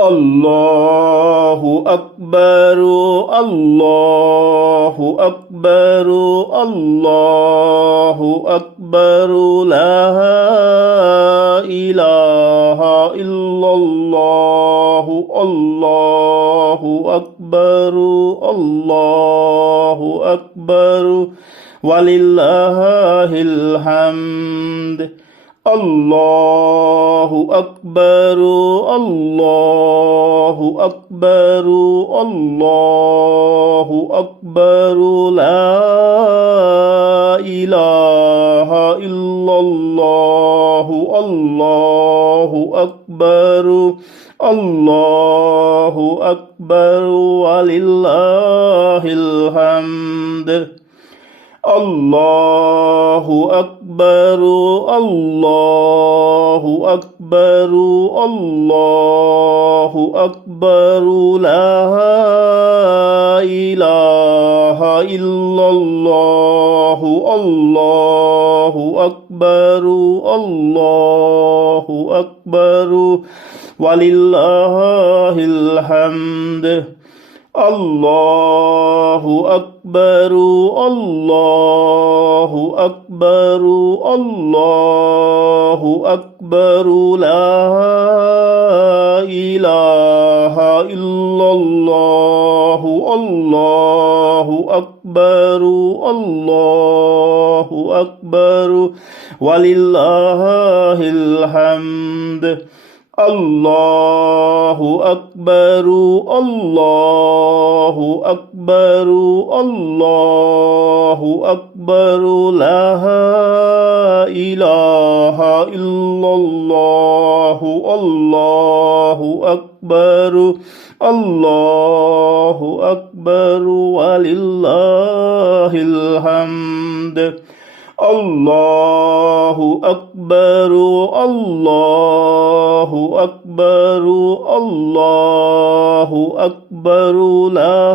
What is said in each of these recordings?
الله أكبر الله أكبر الله أكبر لا إله إلا الله الله أكبر الله أكبر ولله الحمد الله أكبر الله أكبر الله أكبر لا إله إلا الله الله أكبر الله أكبر ولله الحمد الله أكبر الله أكبر الله أكبر لا إله إلا الله الله أكبر الله أكبر ولله الحمد الله أكبر الله أكبر الله أكبر لا إله إلا الله الله أكبر الله أكبر ولله الحمد الله أكبر الله أكبر الله أكبر لا إله إلا الله الله أكبر الله أكبر ولله الحمد الله أكبر الله أكبر الله أكبر لا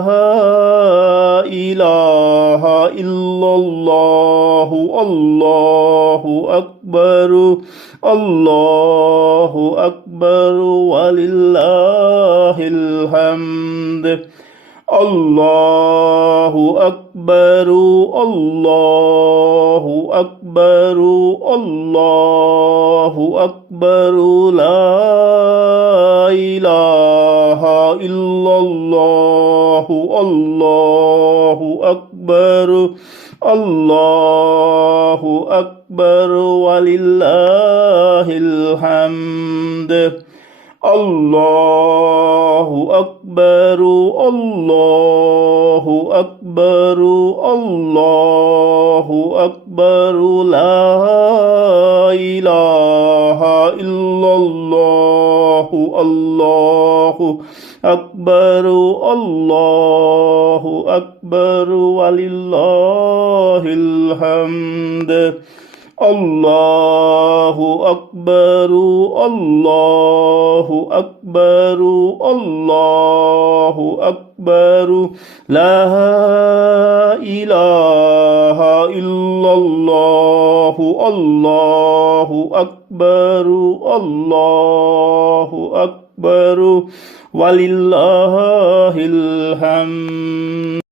إله إلا الله الله أكبر الله أكبر ولله الحمد الله أكبر الله أكبر الله أكبر لا إله إلا الله الله أكبر الله أكبر ولله الحمد الله أكبر الله أكبر الله أكبر لا إله إلا الله الله أكبر الله أكبر ولله الحمد الله أكبر الله أكبر الله أكبر لا إله إلا الله الله أكبر الله أكبر ولله الحمد.